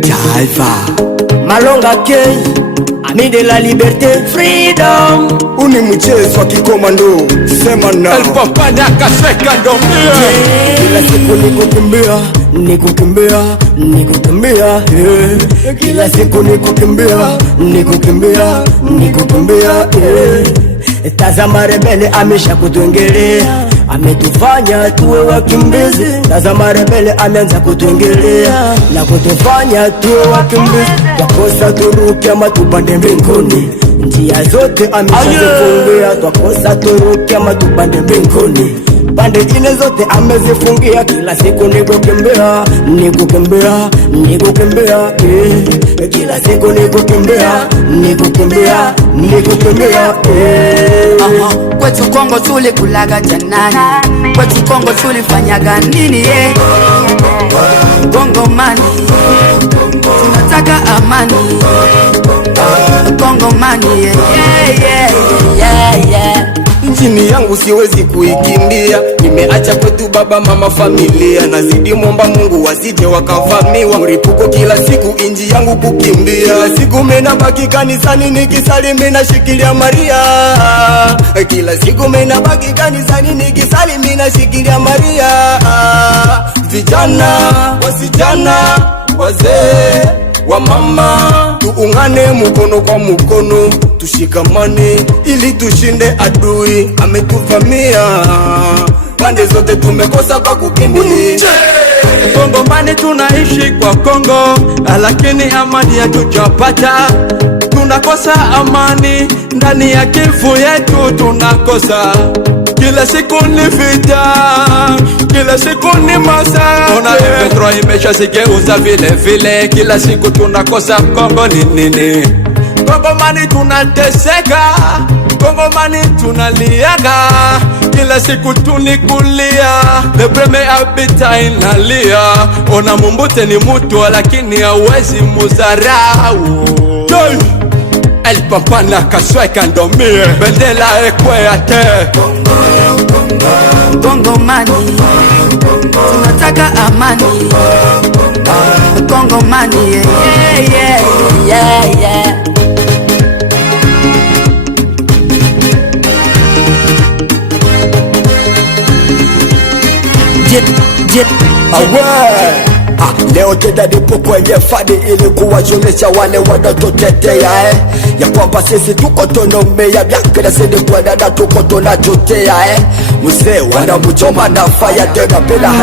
Jaiva Malonga K Ami de la liberté freedom. Uni mchezo wa kikomando. Sema na Alipopanda kasweka ndomia. Kila siku nikukimbia, nikukimbia, nikukimbia, kila siku nikukimbia, nikukimbia, nikukimbia, Tazama rebele amesha kutuingilia, ametufanya tuwe wakimbizi. Tazama rebele ameanza kutuingilia na kutufanya tuwe wakimbizi. Twakosa turuke ama tupande mbinguni, njia zote ameshazifungia. Twakosa turuke ama tupande mbinguni, pande ine zote amezifungia. Kila siku nikukimbia, nikukimbia, nikukimbia, kila siku nikukimbia, nikukimbia, nikukimbia, Kwetu Kongo tulikulaga janani, kwetu Kongo tulifanyaga nini Kongo mani, tunataka amani Kongo mani, Nchini yangu siwezi kuikimbia, nimeacha kwetu baba mama familia. Nazidi muomba Mungu wasije wakavamiwa, mripuko kila siku inji yangu kukimbia. Kila siku mena baki kanisani nikisali mina shikilia Maria. Kila siku mena baki kanisani nikisali mina shikilia Maria. Vijana, wasijana, wazee, wa mama, tuungane mukono kwa mukono, tushikamane ili tushinde adui ametuvamia. Pande zote tumekosa pa kukimbilia. Kongo mani tunaishi kwa Kongo, lakini amani hatujapata. Tunakosa amani ndani ya Kivu yetu, tunakosa. Kila siku ni vita, kila siku ni masa. Ona M23 imesha sigeuza vile vile. Kila siku tunakosa. Kongo ni nini? Kongo mani tunateseka, Kongo mani tunaliaga. Kila siku tunikulia, the premier habita inalia. Ona Mumbute ni mutu lakini hawezi muzarau. Alipopanda kasweka ndomie, bendela ekwete. Kongo mani, tunataka amani Kongo mani, Leo tena nipo kwenye fadi ili kuwajulisha wale wanaotutetea ya kwamba sisi tuko tunomea miaka na sisi kwenda na tuko tunachotea Mzee wanamchoma na faya tena bila